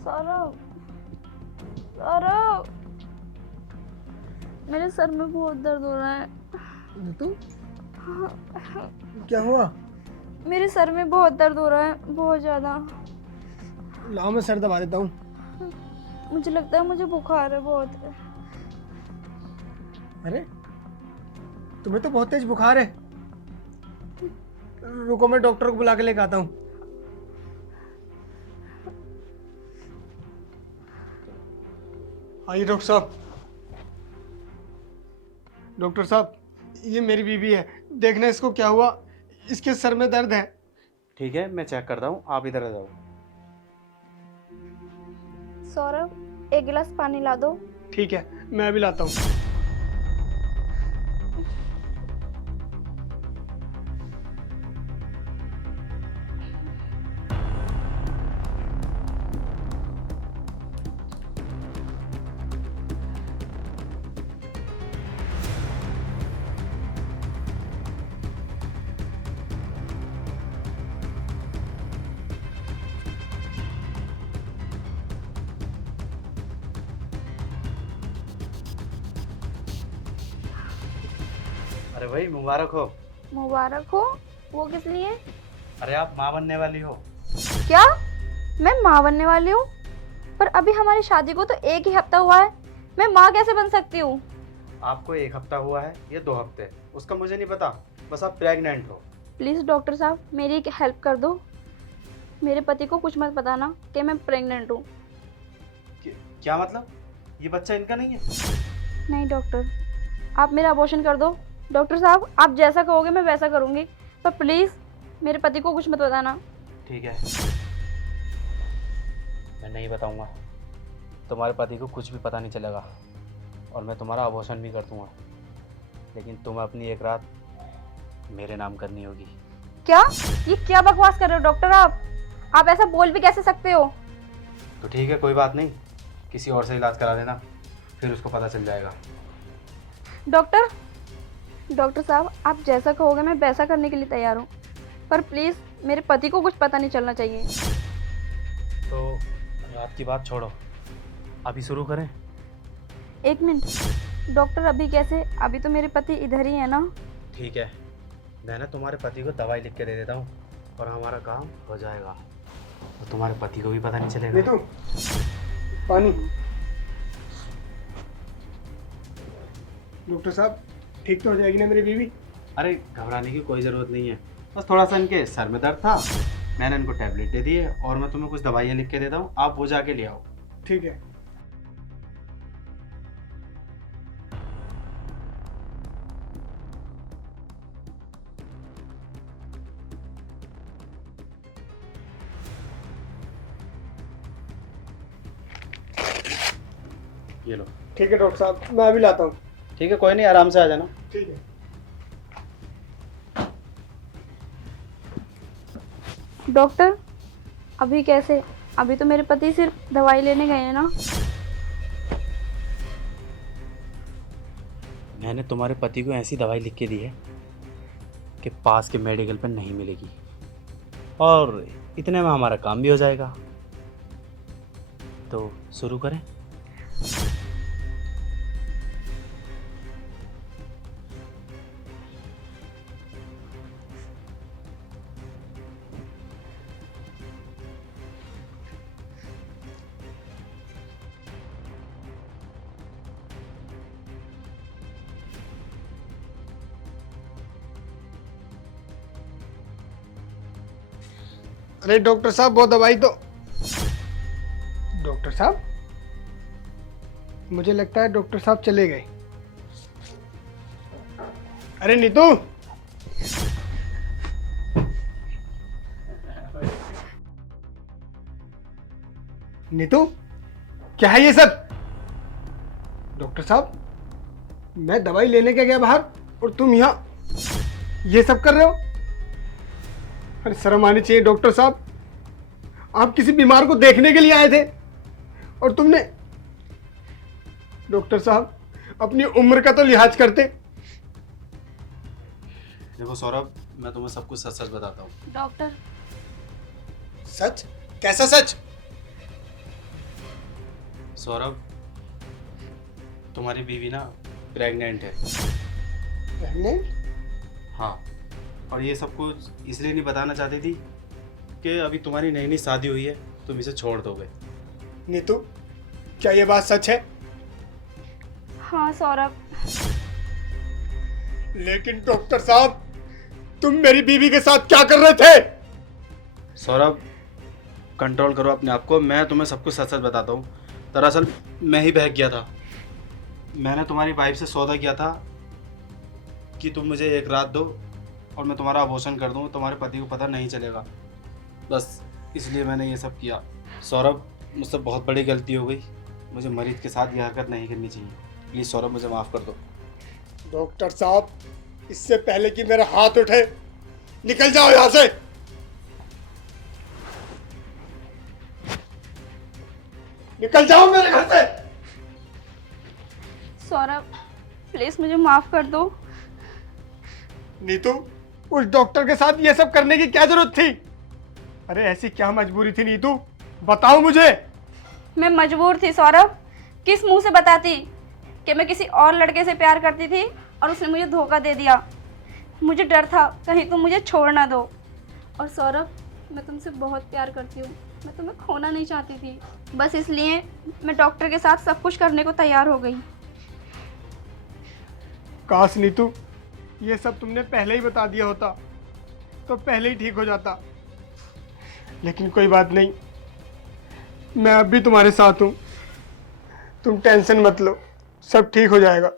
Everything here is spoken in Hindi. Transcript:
सौरभ, सौरभ, मेरे सर में बहुत दर्द हो रहा है। तू क्या हुआ? मेरे सर में बहुत दर्द हो रहा है, बहुत ज्यादा। लाओ मैं सर दबा देता हूँ। मुझे लगता है मुझे बुखार है बहुत। अरे तुम्हें तो बहुत तेज बुखार है। रुको मैं डॉक्टर को बुला के लेके आता हूँ। आइए डॉक्टर साहब। डॉक्टर साहब ये मेरी बीवी है, देखना इसको क्या हुआ। इसके सर में दर्द है। ठीक है, मैं चेक करता हूँ, आप इधर आ जाओ। सौरभ, एक गिलास पानी ला दो। ठीक है मैं अभी लाता हूँ। अरे भाई मुबारक हो। मुबारक हो? वो किस लिए? अरे आप माँ बनने वाली हो। क्या? मैं माँ बनने वाली हूँ? पर अभी हमारी शादी को तो 1 ही हफ्ता हुआ है, मैं माँ कैसे बन सकती हूँ? आपको 1 हफ्ता हुआ है, ये 2 हफ्ते, उसका मुझे नहीं पता, बस आप प्रेग्नेंट हो। प्लीज़ डॉक्टर साहब मेरी एक हेल्प कर दो। मेरे पति को कुछ मत बताना कि मैं प्रेग्नेंट हूँ। क्या मतलब? ये बच्चा इनका नहीं है? नहीं डॉक्टर, आप मेरा अबॉर्शन कर दो। डॉक्टर साहब आप जैसा कहोगे मैं वैसा करूँगी, पर प्लीज़ मेरे पति को कुछ मत बताना। ठीक है, मैं नहीं बताऊंगा। तुम्हारे पति को कुछ भी पता नहीं चलेगा और मैं तुम्हारा अबॉर्शन भी कर दूंगा, लेकिन तुम्हें अपनी एक रात मेरे नाम करनी होगी। क्या? ये क्या बकवास कर रहे हो डॉक्टर आप ऐसा बोल भी कैसे सकते हो? तो ठीक है, कोई बात नहीं, किसी और से इलाज करा देना, फिर उसको पता चल जाएगा। डॉक्टर साहब आप जैसा कहोगे मैं वैसा करने के लिए तैयार हूँ, पर प्लीज़ मेरे पति को कुछ पता नहीं चलना चाहिए। तो रात की बात छोड़ो, अभी शुरू करें? 1 मिनट डॉक्टर, अभी कैसे? अभी तो मेरे पति इधर ही है ना। ठीक है, मैं ना तुम्हारे पति को दवाई लिख के दे देता हूँ और हमारा काम हो जाएगा, तो तुम्हारे पति को भी पता नहीं चलेगा। नीतू पानी। डॉक्टर साहब ठीक तो हो जाएगी ना मेरी बीवी? अरे घबराने की कोई ज़रूरत नहीं है, बस थोड़ा सा इनके सर में दर्द था, मैंने इनको टैबलेट दे दी है और मैं तुम्हें कुछ दवाइयाँ लिख के देता हूँ, आप वो जाके ले आओ। ठीक है। ये लो। ठीक है डॉक्टर साहब मैं अभी लाता हूँ। ठीक है, कोई नहीं, आराम से आ जाना। ठीक है। डॉक्टर अभी कैसे? अभी तो मेरे पति सिर्फ दवाई लेने गए हैं ना। मैंने तुम्हारे पति को ऐसी दवाई लिख के दी है कि पास के मेडिकल पर नहीं मिलेगी और इतने में हमारा काम भी हो जाएगा, तो शुरू करें? अरे डॉक्टर साहब वो दवाई तो। डॉक्टर साहब मुझे लगता है डॉक्टर साहब चले गए। अरे नीतू। नीतू क्या है ये सब? डॉक्टर साहब मैं दवाई लेने के गया बाहर और तुम यहाँ ये सब कर रहे हो? अरे शर्म आनी चाहिए डॉक्टर साहब, आप किसी बीमार को देखने के लिए आए थे और तुमने। डॉक्टर साहब अपनी उम्र का तो लिहाज करते। देखो सौरभ, मैं तुम्हें सब कुछ सच सच बताता हूँ। डॉक्टर, सच? कैसा सच? सौरभ, तुम्हारी बीवी ना प्रेग्नेंट है। प्रेग्नेंट? हाँ, और ये सब कुछ इसलिए नहीं बताना चाहती थी कि अभी तुम्हारी नई नई शादी हुई है, तुम इसे छोड़ दोगे। नीतू, क्या ये बात सच है? हाँ सौरभ। लेकिन डॉक्टर साहब, तुम मेरी बीवी के साथ क्या कर रहे थे? सौरभ, कंट्रोल करो अपने आप को। मैं तुम्हें सब कुछ सच सच बताता हूँ। दरअसल मैं ही बहक गया था। मैंने तुम्हारी वाइफ से सौदा किया था कि तुम मुझे एक रात दो और मैं तुम्हारा अबॉर्शन कर दूँ, तुम्हारे पति को पता नहीं चलेगा। बस इसलिए मैंने ये सब किया। सौरभ, मुझसे बहुत बड़ी गलती हो गई। मुझे मरीज के साथ ये हरकत नहीं करनी चाहिए। प्लीज़ सौरभ, मुझे माफ़ कर दो। डॉक्टर साहब, इससे पहले कि मेरा हाथ उठे, निकल जाओ यहां से। निकल जाओ मेरे घर से। सौरभ, प्लीज मुझे माफ कर दो। नीतू, उस डॉक्टर के साथ ये सब करने की क्या जरूरत थी? अरे ऐसी क्या मजबूरी थी नीतू, बताओ मुझे। मैं मजबूर थी सौरभ। किस मुंह से बताती कि मैं किसी और लड़के से प्यार करती थी और उसने मुझे धोखा दे दिया। मुझे डर था कहीं तुम मुझे छोड़ ना दो। और सौरभ, मैं तुमसे बहुत प्यार करती हूँ। मैं तुम्हें खोना नहीं चाहती थी। बस इसलिए मैं डॉक्टर के साथ सब कुछ करने को तैयार हो गई। काश नीतू, ये सब तुमने पहले ही बता दिया होता तो पहले ही ठीक हो जाता। लेकिन कोई बात नहीं, मैं अब भी तुम्हारे साथ हूँ। तुम टेंशन मत लो, सब ठीक हो जाएगा।